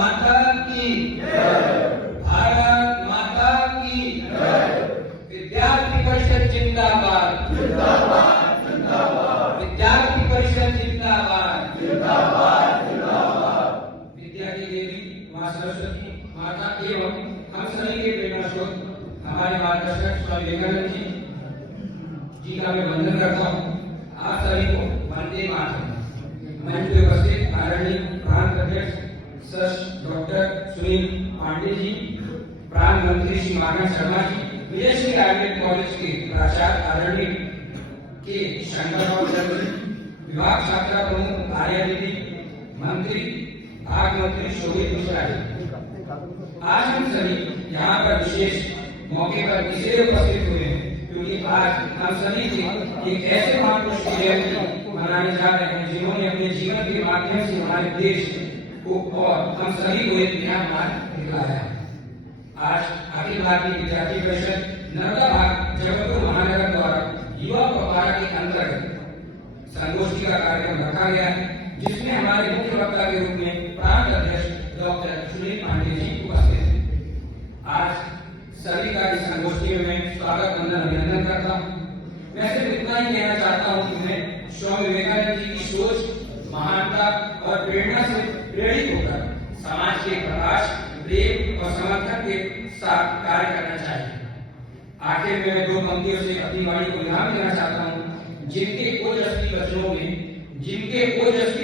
माता की भारत माता की विद्यार्थी परिषद जिंदाबाद विद्यार्थी परिषद जिंदाबाद विद्यार्थी देवी माँ सरस्वती माता एवं हम सभी के प्रेरणा स्रोत हमारे मार्गदर्शक स्वामी विवेकानंद जी का मैं वंदन करता हूँ। आप सभी को वंदे मातरम। मंच पे उपस्थित आदरणीय प्रांत अध्यक्ष सर डॉक्टर सुनील पांडे जी, प्रांत मंत्री श्री मानव शर्मा जी, विजयश्री आयुर्वेद कॉलेज के प्राचार्य आदरणीय के शंकरराव चंद्र, विभाग छात्रा प्रमुख आर्या दीदी, मंत्री भाग मंत्री शोभित मिश्रा जी। आज हम सभी यहाँ पर विशेष मौके पर इसलिए उपस्थित हुए हैं क्योंकि आज हम सभी के एक ऐसे महापुरुष की जयंती मनाने जा रहे हैं जिन्होंने अपने जीवन के माध्यम से हमारे देश को और हम सभी को एक नया मार्ग दिखाया है। आज अखिल भारतीय विद्यार्थी परिषद नर्मदा भाग जबलपुर महानगर द्वारा युवा पखवाड़ा के अंतर्गत संगोष्ठी का कार्यक्रम रखा गया है, जिसमें हमारे मुख्य वक्ता के रूप में प्रांत अध्यक्ष डॉक्टर सुनील पांडे जी उपस्थित हैं। आज सभी का इस संगोष्ठी में मैं स्वागत वंदन अभिनंदन करता हूँ। मैं सिर्फ इतना ही कहना चाहता हूँ कि मैं स्वामी विवेकानंद जी की सोच, महानता और प्रेरणा से प्रेरित होकर समाज के प्रकाश, प्रेम और समर्थन के साथ कार्य करना चाहिए। आखिर में मैं दो पंक्तियों से अपनी वाणी को विराम देना चाहता हूँ। जिनके ओजस्वी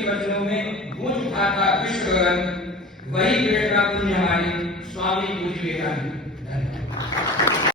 वचनों में गूंज उठा था विश्व गगन, वही प्रेरणा पुण्य हमारी स्वामी पूज्य विवेकानंद। धन्यवाद।